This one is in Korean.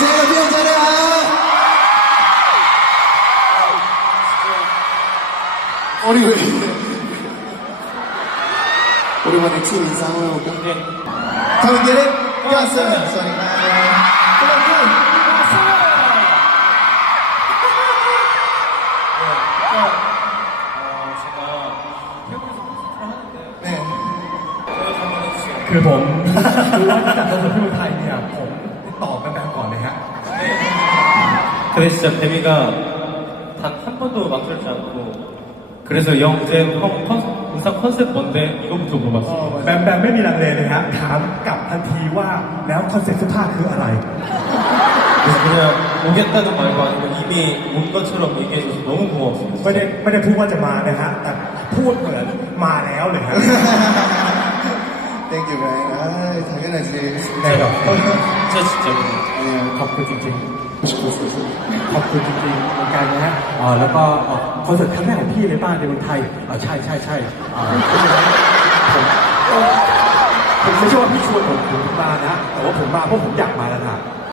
제가 비었잖아요. 머리 왜 이래? 오랜만에 팀 인사 한번 해볼까? 네. 다음들은 gas을 소리가 그만큼 어, 제가 태국에서 콘서트를 하는데 네. 저희 한번 해주세요. คือผมรู้ว่าที่จากคอนเสิร์ตที่เมืองไทยเนี่ยผม 근데 진짜 데뷔가 단 한 번도 망설이지 않고 그래서 영 이제 형 컨, 의상 컨셉 뭔데 이거부터 물어봤어요. แบมแบมไม่มีลังเลเลยฮะถามกลับทันทีว่าแล้วคอนเซ็ปต์เสื้อผ้าคืออะไร 그래서 그냥 오겠다는 말과 아니면 이미 온 것처럼 얘기해줘서 너무 고마웠어요. ไม่ได้ไม่ได้พูดว่าจะมานะฮะแต่พูดเหมือนมาแล้วเลยฮะ Thank you, Brian. 아, 당연하지. แน่นอน 진짜 진짜 아니야, ขอบคุณจริง 보고 싶었어. ๆ ขอบคุณจริงๆเหมือนกันนะฮะอ๋อแล้วก็อ่อคอนเสิร์ตครั้งแรกของพี่ในบ้านในเมืองไทยอ๋อใช่ใช่ใช่อ่าผมผมไม่ใช่ว่าพี่ชวนผมผมมานะ แต่ว่าผมมาเพราะผมอยากมาแล้วนะ